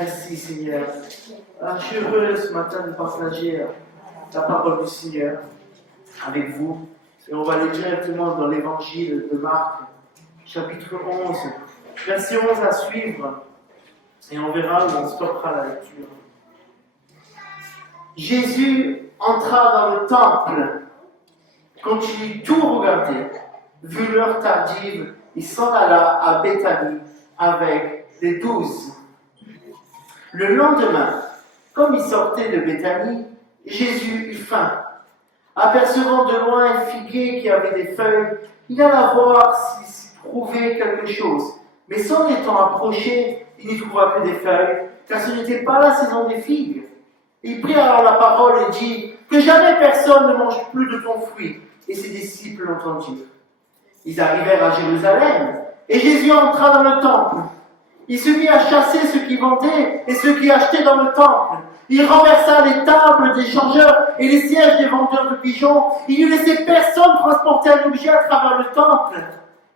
Merci Seigneur. Je suis heureux ce matin de partager la parole du Seigneur avec vous. Et on va aller directement dans l'évangile de Marc, chapitre 11, verset 11 à suivre. Et on verra où on stoppera la lecture. Jésus entra dans le temple. Quand il eut tout regardé, vu l'heure tardive, il s'en alla à Béthanie avec les 12. Le lendemain, comme il sortait de Béthanie, Jésus eut faim. Apercevant de loin un figuier qui avait des feuilles, il alla voir s'il s'y trouvait quelque chose. Mais s'en étant approché, il n'y trouva que des feuilles, car ce n'était pas la saison des figues. Il prit alors la parole et dit « Que jamais personne ne mange plus de ton fruit. » Et ses disciples l'entendirent. Ils arrivèrent à Jérusalem, et Jésus entra dans le temple. Il se mit à chasser ceux qui vendaient et ceux qui achetaient dans le temple. Il renversa les tables des changeurs et les sièges des vendeurs de pigeons. Il ne laissait personne transporter un objet à travers le temple.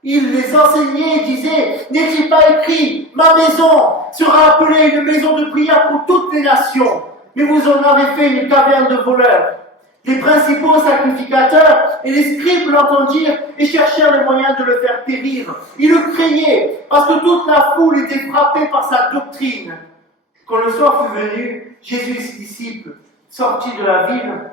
Il les enseignait et disait, n'est-il pas écrit, ma maison sera appelée une maison de prière pour toutes les nations, mais vous en avez fait une caverne de voleurs. Les principaux sacrificateurs et les scribes l'entendirent et cherchèrent les moyens de le faire périr. Ils le craignaient parce que toute la foule était frappée par sa doctrine. Quand le soir fut venu, Jésus et ses disciples sortirent de la ville.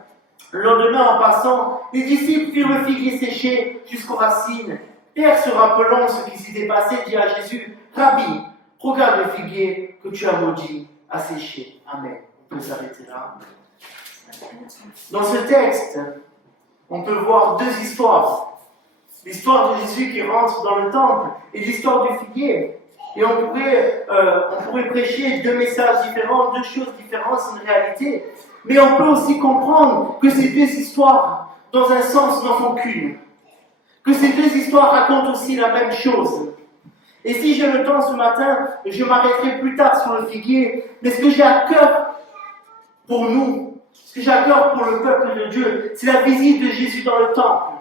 Le lendemain, en passant, les disciples firent le figuier séché jusqu'aux racines. Pierre, se rappelant ce qui s'était passé, dit à Jésus, « Rabbi, regarde le figuier que tu as maudit a séché. » Amen. On peut s'arrêter là. Dans ce texte, on peut voir deux histoires. L'histoire de Jésus qui rentre dans le temple et l'histoire du figuier. Et on pourrait prêcher deux messages différents, deux choses différentes, c'est une réalité. Mais on peut aussi comprendre que ces deux histoires, dans un sens, n'en font qu'une. Que ces deux histoires racontent aussi la même chose. Et si j'ai le temps ce matin, je m'arrêterai plus tard sur le figuier. Mais ce que j'ai à cœur pour nous, ce que j'ai à cœur pour le peuple de Dieu, c'est la visite de Jésus dans le temple.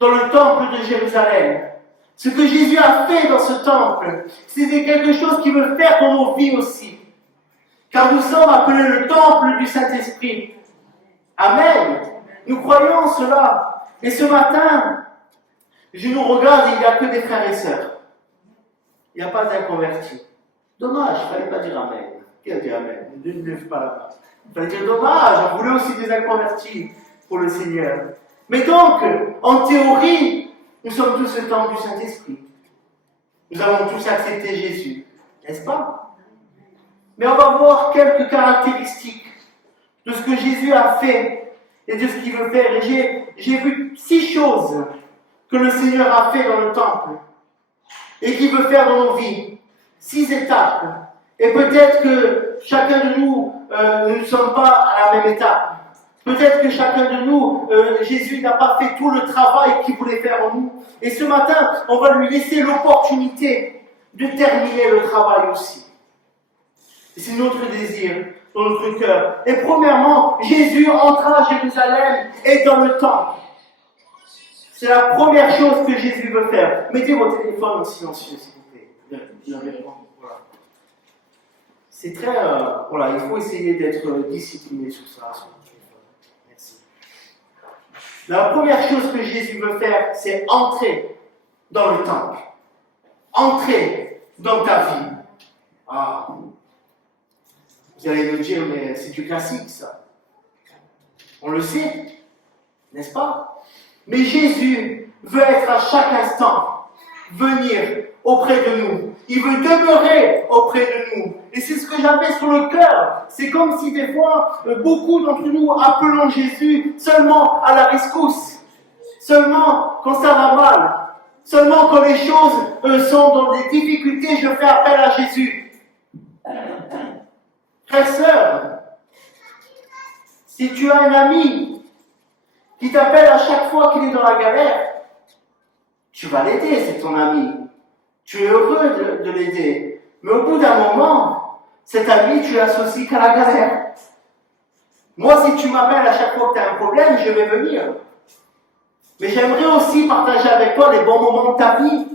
Dans le temple de Jérusalem. Ce que Jésus a fait dans ce temple, c'était quelque chose qu'il veut faire dans nos vies aussi. Car nous sommes appelés le temple du Saint-Esprit. Amen. Nous croyons en cela. Et ce matin, je nous regarde et il n'y a que des frères et sœurs. Il n'y a pas d'inconvertis. Dommage, il ne fallait pas dire Amen. Qui a dit Amen? Ne lève pas la main. Il fallait dire dommage, on voulait aussi des inconvertis pour le Seigneur. Mais donc, en théorie, nous sommes tous le temple du Saint-Esprit. Nous avons tous accepté Jésus, n'est-ce pas? Mais on va voir quelques caractéristiques de ce que Jésus a fait et de ce qu'il veut faire. Et j'ai vu 6 choses que le Seigneur a fait dans le temple et qu'il veut faire dans nos vies. 6 étapes. Et peut-être que chacun de nous ne sommes pas à la même étape. Peut-être que chacun de nous, Jésus n'a pas fait tout le travail qu'il voulait faire en nous. Et ce matin, on va lui laisser l'opportunité de terminer le travail aussi. Et c'est notre désir dans notre cœur. Et premièrement, Jésus entra à Jérusalem et dans le temple. C'est la première chose que Jésus veut faire. Mettez vos téléphones en silencieux, s'il vous plaît. Voilà. C'est très... voilà, il faut essayer d'être discipliné sur ça. Merci. La première chose que Jésus veut faire, c'est entrer dans le temple. Entrer dans ta vie. Ah. Vous allez me dire, mais c'est du classique, ça. On le sait, n'est-ce pas? Mais Jésus veut être à chaque instant, venir auprès de nous. Il veut demeurer auprès de nous. Et c'est ce que j'avais sur le cœur. C'est comme si des fois, beaucoup d'entre nous appelons Jésus seulement à la rescousse. Seulement quand ça va mal. Seulement quand les choses sont dans des difficultés, je fais appel à Jésus. Frère, sœur, si tu as un ami qui t'appelle à chaque fois qu'il est dans la galère, tu vas l'aider, c'est ton ami. Tu es heureux de l'aider. Mais au bout d'un moment, cet ami, tu l'associes qu'à la galère. Moi, si tu m'appelles à chaque fois que tu as un problème, je vais venir. Mais j'aimerais aussi partager avec toi les bons moments de ta vie.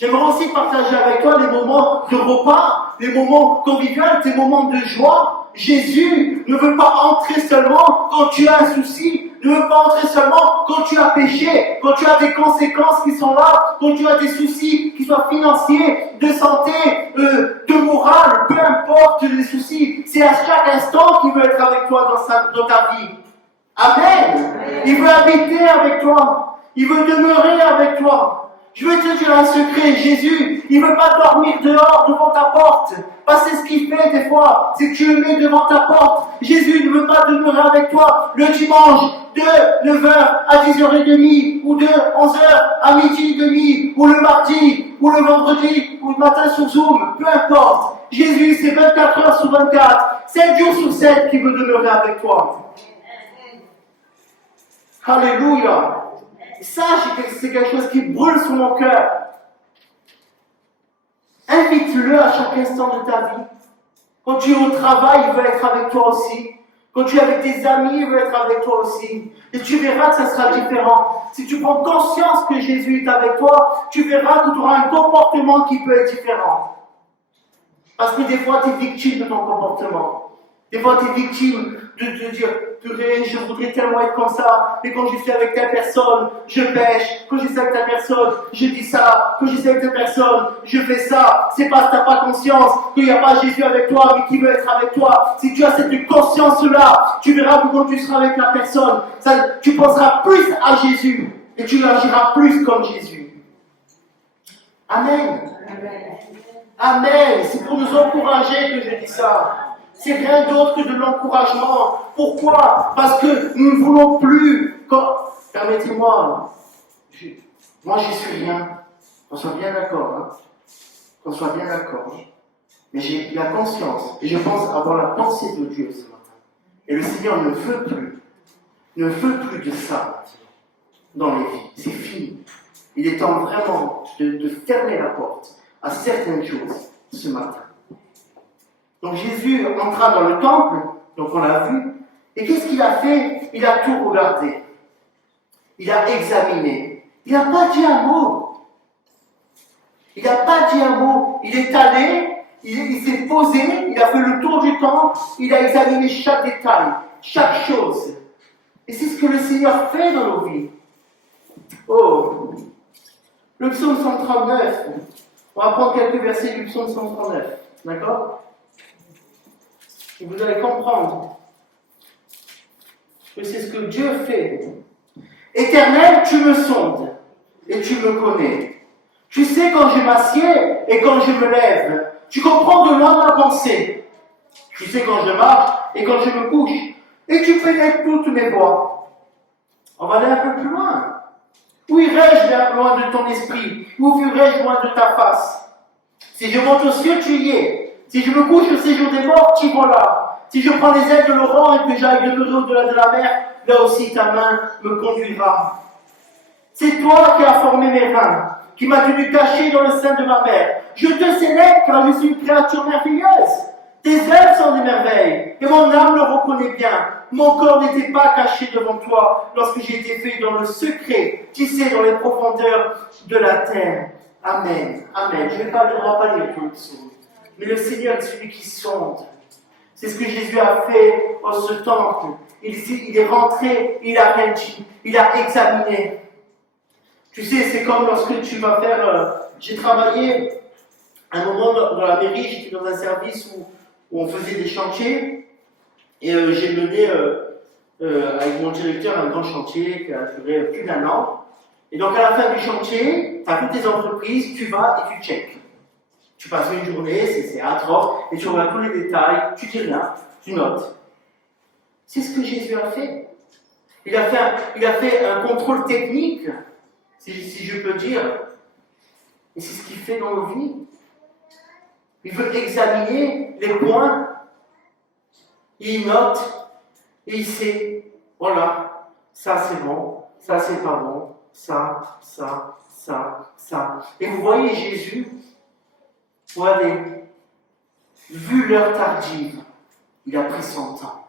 J'aimerais aussi partager avec toi les moments de repas, les moments conviviaux, tes moments de joie. Jésus ne veut pas entrer seulement quand tu as un souci, ne veut pas entrer seulement quand tu as péché, quand tu as des conséquences qui sont là, quand tu as des soucis qui soient financiers, de santé, de morale, peu importe les soucis. C'est à chaque instant qu'il veut être avec toi dans ta vie. Amen. Il veut habiter avec toi. Il veut demeurer avec toi. Je veux te dire un secret, Jésus, il ne veut pas dormir dehors devant ta porte. Parce que c'est ce qu'il fait des fois, c'est que tu le mets devant ta porte. Jésus ne veut pas demeurer avec toi le dimanche de 9h à 10h30, ou de 11h à midi et demi, ou le mardi, ou le vendredi, ou le matin sur Zoom, peu importe. Jésus, c'est 24 heures sur 24, 7 jours sur 7 qu'il veut demeurer avec toi. Alléluia. Sache que c'est quelque chose qui brûle sur mon cœur. Invite-le à chaque instant de ta vie. Quand tu es au travail, il veut être avec toi aussi. Quand tu es avec tes amis, il veut être avec toi aussi. Et tu verras que ça sera différent. Si tu prends conscience que Jésus est avec toi, tu verras que tu auras un comportement qui peut être différent. Parce que des fois, tu es victime de ton comportement. Des fois, tu es victime de te dire, purée, je voudrais tellement être comme ça, mais quand je suis avec telle personne, je pêche. Quand je suis avec telle personne, je dis ça. Quand je suis avec telle personne, je fais ça. C'est parce que tu n'as pas conscience qu'il n'y a pas Jésus avec toi, mais qui veut être avec toi. Si tu as cette conscience-là, tu verras que quand tu seras avec la personne, tu penseras plus à Jésus et tu agiras plus comme Jésus. Amen. Amen. C'est pour nous encourager que je dis ça. C'est rien d'autre que de l'encouragement. Pourquoi? Parce que nous ne voulons plus. Permettez-moi, moi j'y suis rien. Qu'on soit bien d'accord. Hein? Qu'on soit bien d'accord. Mais j'ai la conscience, et je pense avoir la pensée de Dieu ce matin. Et le Seigneur ne veut plus de ça dans les vies. C'est fini. Il est temps vraiment de fermer la porte à certaines choses ce matin. Donc Jésus entra dans le temple, donc on l'a vu, et qu'est-ce qu'il a fait? Il a tout regardé. Il a examiné. Il n'a pas dit un mot. Il n'a pas dit un mot. Il est allé, il s'est posé, il a fait le tour du temple, il a examiné chaque détail, chaque chose. Et c'est ce que le Seigneur fait dans nos vies. Oh, le psaume 139. On va prendre quelques versets du psaume 139. D'accord? Et vous allez comprendre que c'est ce que Dieu fait. Éternel, tu me sondes et tu me connais. Tu sais quand je m'assieds et quand je me lève. Tu comprends de loin ma pensée. Tu sais quand je marche et quand je me couche. Et tu pénètres toutes mes voies. On va aller un peu plus loin. Où irai-je loin de ton esprit? Où fuirai-je loin de ta face? Si je monte aux cieux, tu y es. Si je me couche au séjour des morts, tu y voilà. Si je prends les ailes de l'aurore et que j'aille demeurer au-delà de la mer, là aussi ta main me conduira. C'est toi qui as formé mes reins, qui m'as tenu caché dans le sein de ma mère. Je te célèbre car je suis une créature merveilleuse. Tes œuvres sont des merveilles, et mon âme le reconnaît bien. Mon corps n'était pas caché devant toi lorsque j'ai été fait dans le secret, tissé dans les profondeurs de la terre. Amen. Amen. Je ne vais pas lire tout le psaume. Mais le Seigneur est celui qui sonde. C'est ce que Jésus a fait dans ce temple. Il est rentré, il a rien dit, il a examiné. Tu sais, c'est comme lorsque tu vas faire... j'ai travaillé un moment dans la mairie, j'étais dans un service où on faisait des chantiers. Et j'ai mené avec mon directeur un grand chantier qui a duré plus d'1 an. Et donc à la fin du chantier, tu as toutes tes entreprises, tu vas et tu checkes. Tu passes une journée, c'est atroce, et tu regardes tous les détails, tu dis rien, tu notes. C'est ce que Jésus a fait. Il a fait un contrôle technique, si je peux dire. Et c'est ce qu'il fait dans nos vies. Il veut examiner les points. Il note, et il sait, voilà, ça c'est bon, ça c'est pas bon, ça. Et vous voyez Jésus, regardez, vu l'heure tardive, il a pris son temps.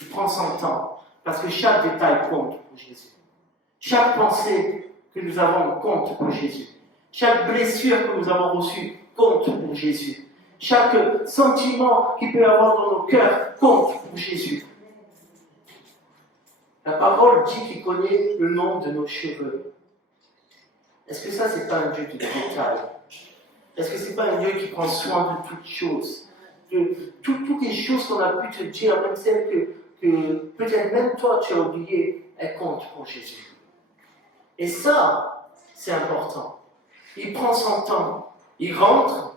Il prend son temps, parce que chaque détail compte pour Jésus. Chaque pensée que nous avons compte pour Jésus. Chaque blessure que nous avons reçue compte pour Jésus. Chaque sentiment qu'il peut y avoir dans nos cœurs compte pour Jésus. La parole dit qu'il connaît le nom de nos cheveux. Est-ce que ça, c'est pas un Dieu de détail? Est-ce que c'est pas un Dieu qui prend soin de toutes choses? Toutes les choses qu'on a pu te dire, même celles que peut-être même toi tu as oubliées, elles comptent pour Jésus. Et ça, c'est important. Il prend son temps. Il rentre,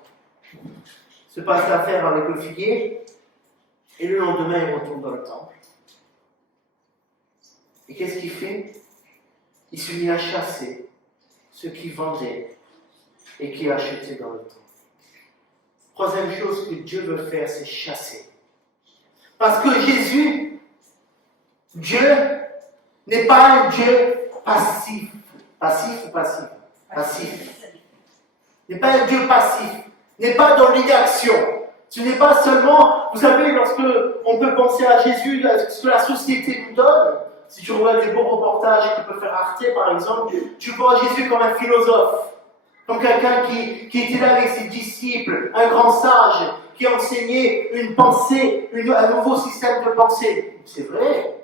se passe l'affaire avec le figuier, et le lendemain, il retourne dans le temple. Et qu'est-ce qu'il fait? Il se mit à chasser ceux qui vendaient et qui achetaient dans le temple. Troisième chose que Dieu veut faire, c'est chasser. Parce que Jésus, Dieu, n'est pas un Dieu passif. Passif ou passif? Passif. N'est pas un Dieu passif. N'est pas dans l'inaction. Ce n'est pas seulement, vous savez, lorsque on peut penser à Jésus, ce que la société nous donne. Si tu regardes des beaux reportages que peut faire Arte, par exemple, tu vois Jésus comme un philosophe. Comme quelqu'un qui était là avec ses disciples, un grand sage, qui enseignait une pensée, un nouveau système de pensée. C'est vrai,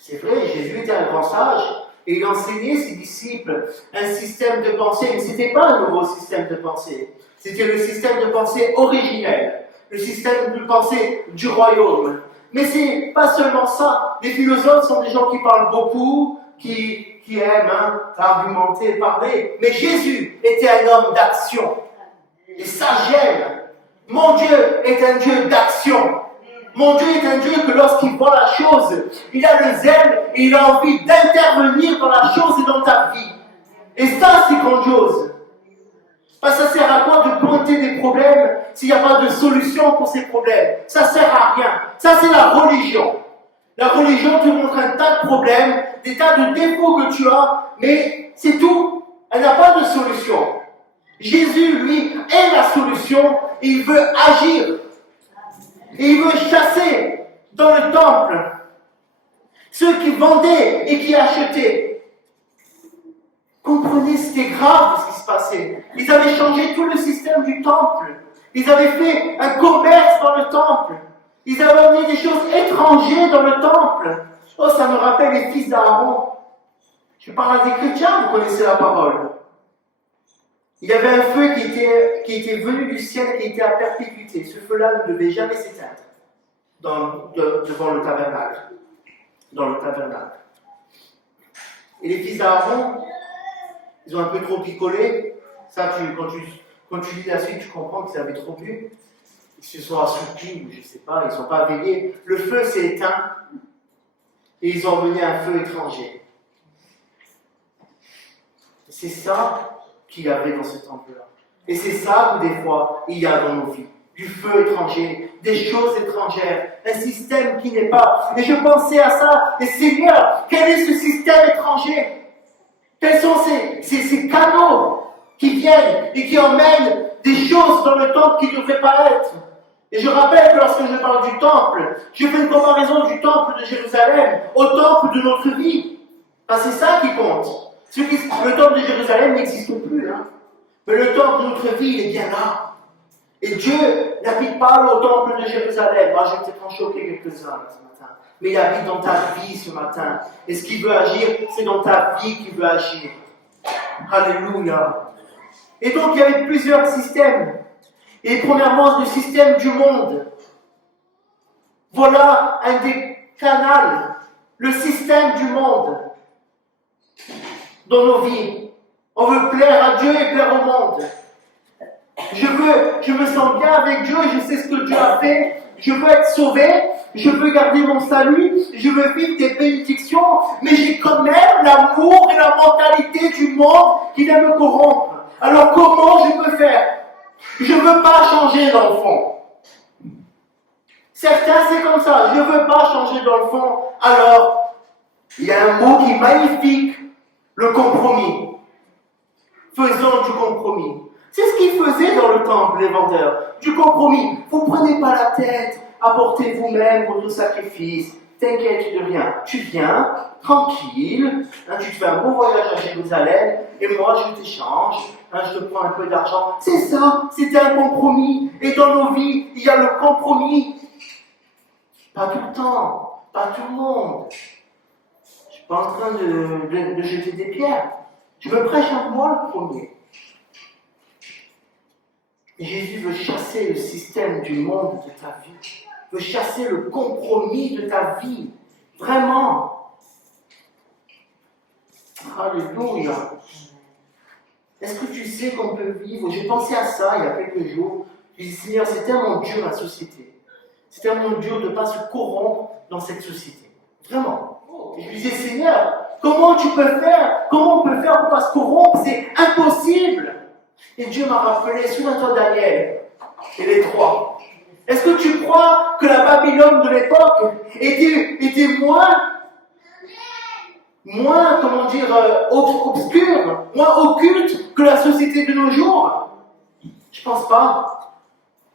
Jésus était un grand sage, et il enseignait ses disciples un système de pensée, mais ce n'était pas un nouveau système de pensée, c'était le système de pensée originel, le système de pensée du royaume. Mais c'est pas seulement ça, les philosophes sont des gens qui parlent beaucoup, qui aiment argumenter, parler. Mais Jésus était un homme d'action. Et ça, j'aime. Mon Dieu est un Dieu d'action. Mon Dieu est un Dieu que lorsqu'il voit la chose, il a le zèle et il a envie d'intervenir dans la chose et dans ta vie. Et ça, c'est grandiose. Parce que ça sert à quoi de pointer des problèmes s'il n'y a pas de solution pour ces problèmes? Ça sert à rien. Ça, c'est la religion. La religion te montre un tas de problèmes, des tas de défauts que tu as, mais c'est tout. Elle n'a pas de solution. Jésus, lui, est la solution et il veut agir. Et il veut chasser dans le temple ceux qui vendaient et qui achetaient. Comprenez, c'était grave ce qui se passait. Ils avaient changé tout le système du temple. Ils avaient fait un commerce dans le temple. Ils avaient amené des choses étrangères dans le temple. Oh, ça me rappelle les fils d'Aaron. Je parle à des chrétiens, vous connaissez la parole. Il y avait un feu qui était venu du ciel, qui était à perpétuité. Ce feu-là ne devait jamais s'éteindre devant le tabernacle. Dans le tabernacle. Et les fils d'Aaron, ils ont un peu trop picolé. Ça, quand tu lis la suite, tu comprends qu'ils avaient trop bu. Ils se sont assoupis, ou je ne sais pas, ils ne sont pas veillés. Le feu s'est éteint et ils ont mené un feu étranger. C'est ça qu'il y avait dans ce temple-là. Et c'est ça que des fois, il y a dans nos vies. Du feu étranger, des choses étrangères, un système qui n'est pas. Et je pensais à ça, et Seigneur, quel est ce système étranger? Quels sont ces canaux qui viennent et qui emmènent des choses dans le temple qui ne devraient pas être? Et je rappelle que lorsque je parle du temple, je fais une comparaison du temple de Jérusalem au temple de notre vie. Parce que c'est ça qui compte. Le temple de Jérusalem n'existe plus. Mais le temple de notre vie, il est bien là. Et Dieu n'habite pas au temple de Jérusalem. Moi, j'ai peut-être en choqué quelques-uns ce matin. Mais il habite dans ta vie ce matin. Et ce qu'il veut agir, c'est dans ta vie qu'il veut agir. Alléluia. Et donc, il y avait plusieurs systèmes. Et premièrement, le système du monde. Voilà un des canaux. Le système du monde. Dans nos vies. On veut plaire à Dieu et plaire au monde. Je me sens bien avec Dieu, je sais ce que Dieu a fait, je veux être sauvé, je veux garder mon salut, je veux vivre des bénédictions, mais j'ai quand même l'amour et la mentalité du monde qui vient me corrompre. Alors comment je peux faire? Je ne veux pas changer dans le fond. Certains c'est comme ça, je ne veux pas changer dans le fond. Alors, il y a un mot qui est magnifique, le compromis. Faisons du compromis. C'est ce qu'ils faisaient dans le temple, les vendeurs. Du compromis. Vous ne prenez pas la tête. Apportez vous-même votre sacrifice. t'inquiète de rien. Tu viens, tranquille, hein, tu te fais un beau voyage à Jérusalem, et moi je t'échange, hein, je te prends un peu d'argent. C'est ça, c'était un compromis. Et dans nos vies, il y a le compromis. Pas tout le temps, pas tout le monde. Je suis pas en train de jeter des pierres. Je me prêche à moi le premier. Et Jésus veut chasser le système du monde de ta vie. Veut chasser le compromis de ta vie. Vraiment. Alléluia. Est-ce que tu sais qu'on peut vivre? J'ai pensé à ça il y a quelques jours. Je me dis, Seigneur, c'est tellement dur la société. C'est tellement dur de ne pas se corrompre dans cette société. Vraiment. Et je me disais, Seigneur, comment tu peux faire? Comment on peut faire pour ne pas se corrompre? C'est impossible. Et Dieu m'a rappelé, souviens-toi Daniel et les trois. Est-ce que tu crois que la Babylone de l'époque était moins, comment dire, obscure, moins occulte que la société de nos jours? Je pense pas.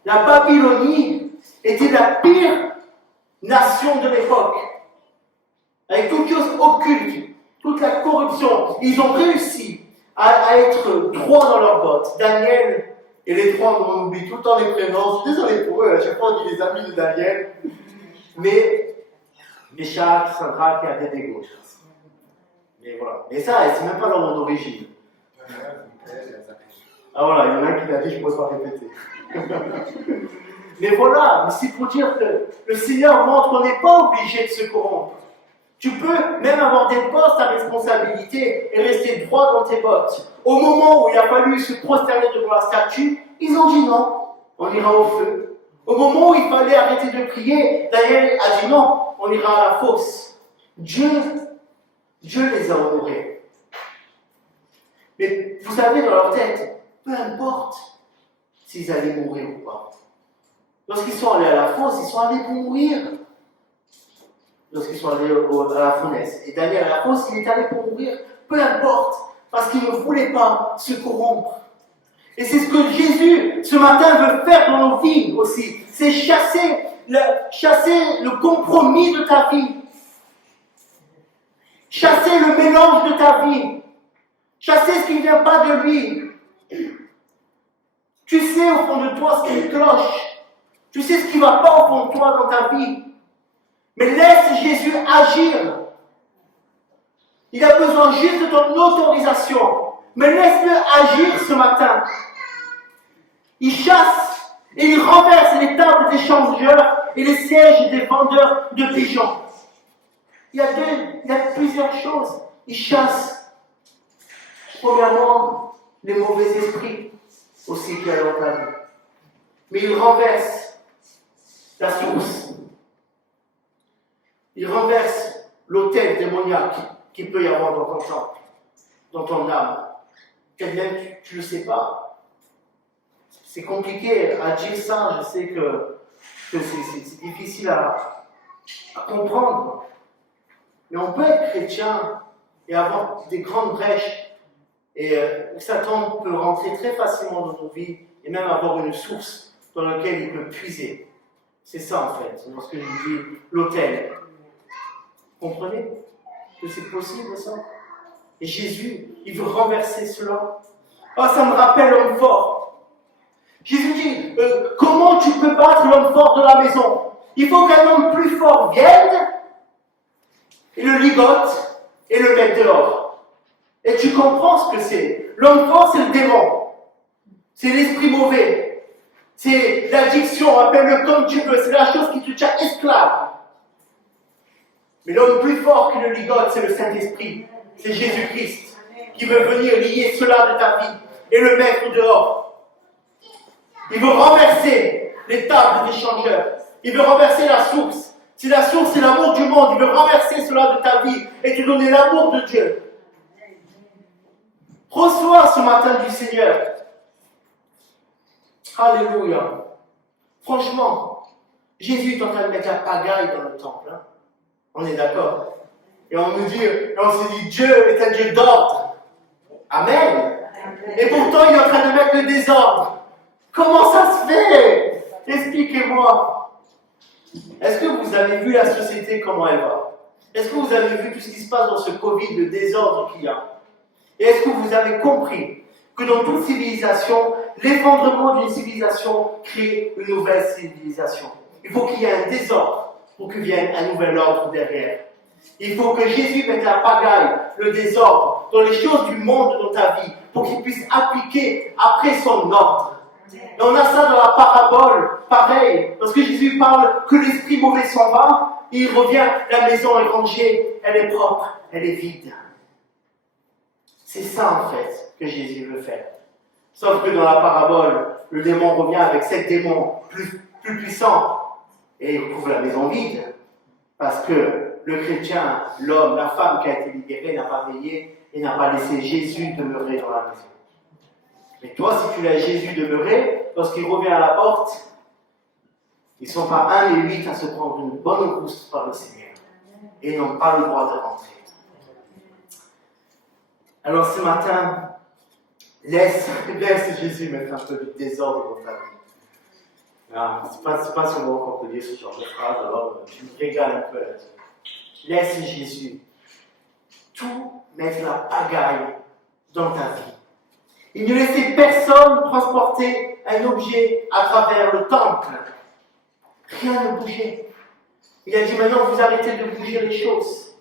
La Babylonie était la pire nation de l'époque. Avec toutes choses occultes, toute la corruption. Ils ont réussi à être droits dans leurs bottes. Daniel et les trois, on oublie tout le temps les prénoms. Je suis désolé pour eux, à chaque fois on dit les amis de Daniel. Mais Meshach, Shadrach et Abednego. Mais voilà. Mais ça, c'est même pas leur nom d'origine. Ah voilà, il y en a un qui l'a dit, je ne peux pas répéter. Mais voilà, c'est pour dire que le Seigneur montre qu'on n'est pas obligé de se corrompre. Tu peux même avoir des postes à responsabilité et rester droit dans tes bottes. Au moment où il a fallu se prosterner devant la statue, ils ont dit non, on ira au feu. Au moment où il fallait arrêter de prier, Daniel a dit non, on ira à la fosse. Dieu les a honorés. Mais vous savez, dans leur tête, peu importe s'ils allaient mourir ou pas. Lorsqu'ils sont allés à la fosse, ils sont allés pour mourir. Lorsqu'ils sont allés à la fournaise. Et Daniel à la fosse, il est allé pour mourir. Peu importe, parce qu'il ne voulait pas se corrompre. Et c'est ce que Jésus, ce matin, veut faire dans nos vies aussi. C'est chasser le compromis de ta vie. Chasser le mélange de ta vie. Chasser ce qui ne vient pas de lui. Tu sais au fond de toi ce qui cloche. Tu sais ce qui ne va pas au fond de toi dans ta vie. Mais laisse Jésus agir. Il a besoin juste de ton autorisation. Mais laisse-le agir ce matin. Il chasse et il renverse les tables des changeurs et les sièges des vendeurs de pigeons. Il y a plusieurs choses. Il chasse. Premièrement, les mauvais esprits aussi qu'il y a dans ta vie. Mais il renverse la source. Il renverse l'autel démoniaque qu'il peut y avoir dans ton temple, dans ton âme. Peut-être tu ne le sais pas. C'est compliqué à dire ça, je sais que c'est difficile à comprendre. Mais on peut être chrétien et avoir des grandes brèches et Satan peut rentrer très facilement dans nos vies et même avoir une source dans laquelle il peut puiser. C'est ça en fait, lorsque je dis l'autel. Comprenez que c'est possible ça? Et Jésus, il veut renverser cela. Ah, ça me rappelle l'homme fort. Jésus dit, comment tu peux battre l'homme fort de la maison? Il faut qu'un homme plus fort vienne et le ligote et le mette dehors. Et tu comprends ce que c'est. L'homme fort, c'est le démon. C'est l'esprit mauvais. C'est l'addiction, appelle-le comme tu veux. C'est la chose qui te tient esclave. Mais l'homme plus fort qui le ligote, c'est le Saint-Esprit. C'est Jésus-Christ qui veut venir lier cela de ta vie et le mettre dehors. Il veut renverser les tables des changeurs. Il veut renverser la source. Si la source c'est l'amour du monde, il veut renverser cela de ta vie et te donner l'amour de Dieu. Reçois ce matin du Seigneur. Alléluia. Franchement, Jésus est en train de mettre la pagaille dans le temple. Hein? On est d'accord. Et on se dit, Dieu est un Dieu d'ordre. Amen. Et pourtant, il est en train de mettre le désordre. Comment ça se fait? Expliquez-moi. Est-ce que vous avez vu la société, comment elle va? Est-ce que vous avez vu tout ce qui se passe dans ce Covid, le désordre qu'il y a? Et est-ce que vous avez compris que dans toute civilisation, l'effondrement d'une civilisation crée une nouvelle civilisation? Il faut qu'il y ait un désordre pour qu'il vienne un nouvel ordre derrière. Il faut que Jésus mette la pagaille, le désordre, dans les choses du monde dans ta vie, pour qu'il puisse appliquer après son ordre. Et on a ça dans la parabole, pareil, parce que Jésus parle que l'esprit mauvais s'en va, et il revient, la maison est rangée, elle est propre, elle est vide. C'est ça en fait que Jésus veut faire. Sauf que dans la parabole, le démon revient avec 7 démons plus puissants, et il trouve la maison vide, parce que le chrétien, l'homme, la femme qui a été libérée n'a pas veillé et n'a pas laissé Jésus demeurer dans la maison. Mais toi, si tu laisses Jésus demeurer, lorsqu'il revient à la porte, ils ne sont pas 1 mais 8 à se prendre une bonne rousse par le Seigneur et n'ont pas le droit de rentrer. Alors ce matin, laisse Jésus mettre un peu de désordre dans ta vie. Ah, c'est pas souvent qu'on peut dire ce genre de phrase, alors je me régale un peu là-dessus. Laisse Jésus tout mettre la pagaille dans ta vie. Il ne laissait personne transporter un objet à travers le temple. Rien ne bougeait. Il a dit maintenant vous arrêtez de bouger les choses.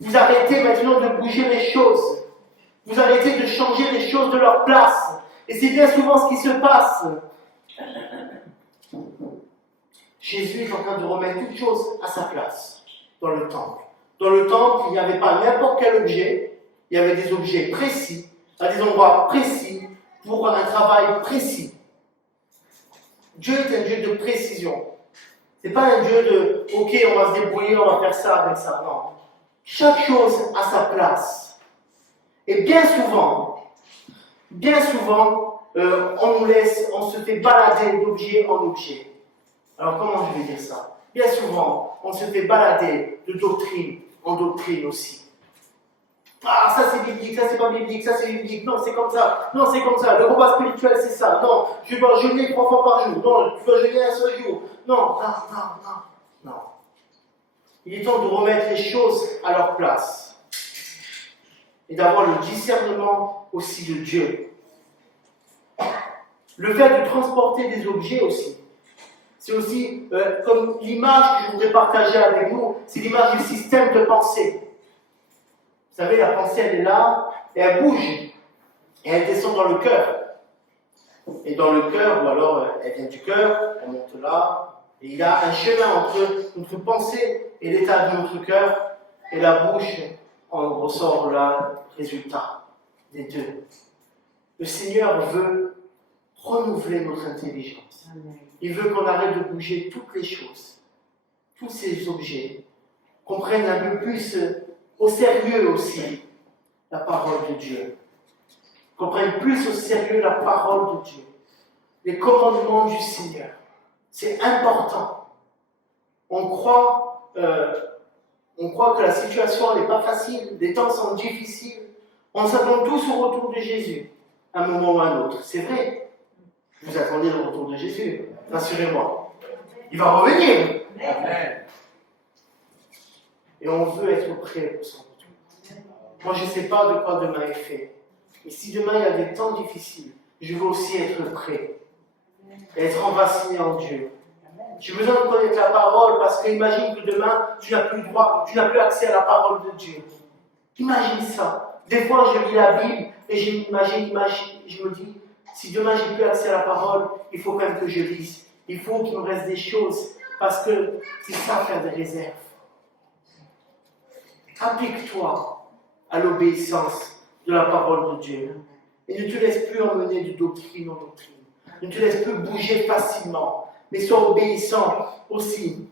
Vous arrêtez maintenant de bouger les choses. Vous arrêtez de changer les choses de leur place. Et c'est bien souvent ce qui se passe. Jésus est en train de remettre toutes choses à sa place dans le temple. Dans le temple, il n'y avait pas n'importe quel objet. Il y avait des objets précis, à des endroits précis, pour un travail précis. Dieu est un Dieu de précision. Ce n'est pas un Dieu de « ok, on va se débrouiller, on va faire ça avec ça ». Non. Chaque chose a sa place. Et bien souvent, on se fait balader d'objet en objet. Alors comment je vais dire ça? Bien souvent, on se fait balader de doctrine en doctrine aussi. Ah, ça c'est biblique, ça c'est pas biblique, ça c'est biblique, non c'est comme ça, non c'est comme ça, le repas spirituel c'est ça, non, je dois jeûner 3 fois par jour, non, tu dois jeûner un seul jour, non. Il est temps de remettre les choses à leur place et d'avoir le discernement aussi de Dieu. Le fait de transporter des objets aussi, c'est aussi comme l'image que je voudrais partager avec vous, c'est l'image du système de pensée. Vous savez, la pensée, elle est là, et elle bouge, et elle descend dans le cœur. Et dans le cœur, ou alors elle vient du cœur, elle monte là, et il y a un chemin entre notre pensée et l'état de notre cœur, et la bouche, on ressort là le résultat des deux. Le Seigneur veut renouveler notre intelligence. Il veut qu'on arrête de bouger toutes les choses, tous ces objets, qu'on prenne un peu plus au sérieux aussi la parole de Dieu. Qu'on prenne plus au sérieux la parole de Dieu. Les commandements du Seigneur. C'est important. On croit que la situation n'est pas facile, les temps sont difficiles. On s'attend tous au retour de Jésus, à un moment ou à un autre. C'est vrai. Vous attendez le retour de Jésus, rassurez-moi. Il va revenir. Amen. Et on veut être prêt pour son retour. Moi, je ne sais pas de quoi demain est fait. Et si demain il y a des temps difficiles, je veux aussi être prêt. Et être enraciné en Dieu. J'ai besoin de connaître la parole parce que imagine que demain, tu n'as plus droit, tu n'as plus accès à la parole de Dieu. Imagine ça. Des fois, je lis la Bible et je me dis, si demain j'ai plus accès à la parole, il faut quand même que je lise. Il faut qu'il me reste des choses parce que c'est ça faire des réserves. Applique-toi à l'obéissance de la parole de Dieu. Et ne te laisse plus emmener de doctrine en doctrine. Ne te laisse plus bouger facilement. Mais sois obéissant aussi.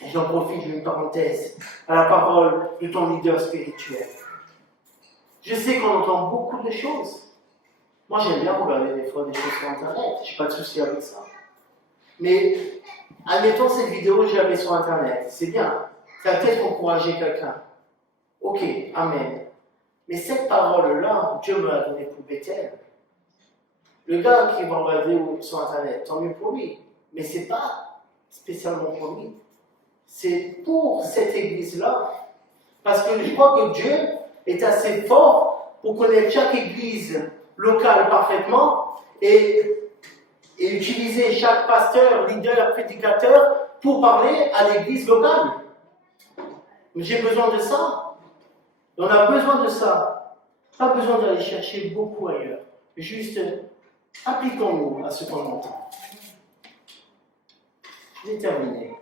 Et j'en profite d'une parenthèse à la parole de ton leader spirituel. Je sais qu'on entend beaucoup de choses. Moi, j'aime bien regarder des fois des choses sur Internet. Je n'ai pas de souci avec ça. Mais admettons cette vidéo, je la mets sur Internet. C'est bien. Ça va peut-être encourager quelqu'un. Ok, amen. Mais cette parole-là, Dieu me l'a donnée pour Bethel. Le gars qui va regarder sur Internet, tant mieux pour lui. Mais ce n'est pas spécialement pour lui. c'est pour cette église-là. Parce que je crois que Dieu est assez fort pour connaître chaque église locale parfaitement et utiliser chaque pasteur, leader, prédicateur pour parler à l'église locale. J'ai besoin de ça. On a besoin de ça. Pas besoin d'aller chercher beaucoup ailleurs. Juste appliquons-nous à ce qu'on entend. J'ai terminé.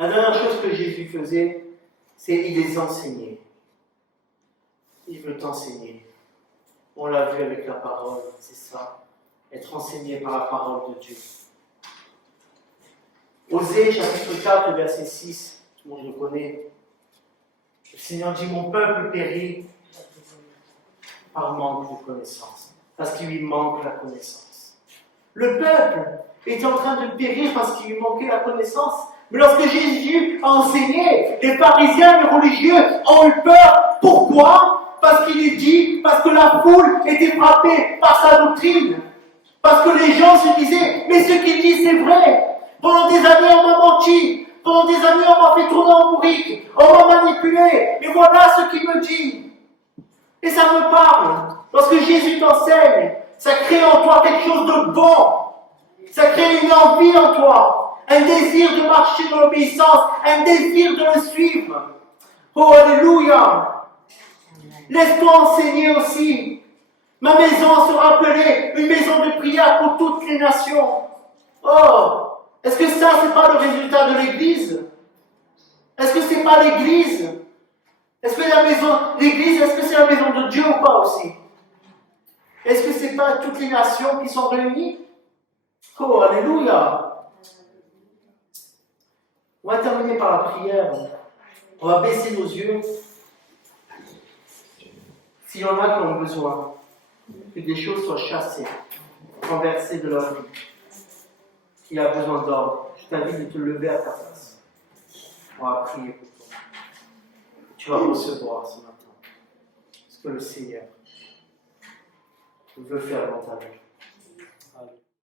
La dernière chose que Jésus faisait, c'est il les enseignait. Il veut t'enseigner. On l'a vu avec la parole, c'est ça. Être enseigné par la parole de Dieu. Osée, chapitre 4, verset 6, tout le monde le connaît. Le Seigneur dit, mon peuple périt par manque de connaissance, parce qu'il lui manque la connaissance. Le peuple était en train de périr parce qu'il lui manquait la connaissance. Mais lorsque Jésus a enseigné, les pharisiens, les religieux ont eu peur. Pourquoi? Parce qu'il lui dit, parce que la foule était frappée par sa doctrine. Parce que les gens se disaient, mais ce qu'il dit c'est vrai. Pendant des années on m'a menti. Pendant des années on m'a fait tourner en bourrique. On m'a manipulé. Et voilà ce qu'il me dit. Et ça me parle. Lorsque Jésus t'enseigne, ça crée en toi quelque chose de bon. Ça crée une envie en toi. Un désir de marcher dans l'obéissance. Un désir de le suivre. Oh, alléluia. Laisse-toi enseigner aussi. Ma maison sera appelée une maison de prière pour toutes les nations. Oh, est-ce que ça, c'est pas le résultat de l'Église? Est-ce que c'est pas l'Église? Est-ce que l'Église, est-ce que c'est la maison de Dieu ou pas aussi? Est-ce que c'est pas toutes les nations qui sont réunies? Oh, alléluia! On va terminer par la prière. On va baisser nos yeux. S'il y en a qui ont besoin que des choses soient chassées, renversées de leur vie, qui a besoin d'ordre, je t'invite de te lever à ta place. On va prier pour toi. Tu vas recevoir ce matin ce que le Seigneur veut faire dans ta vie.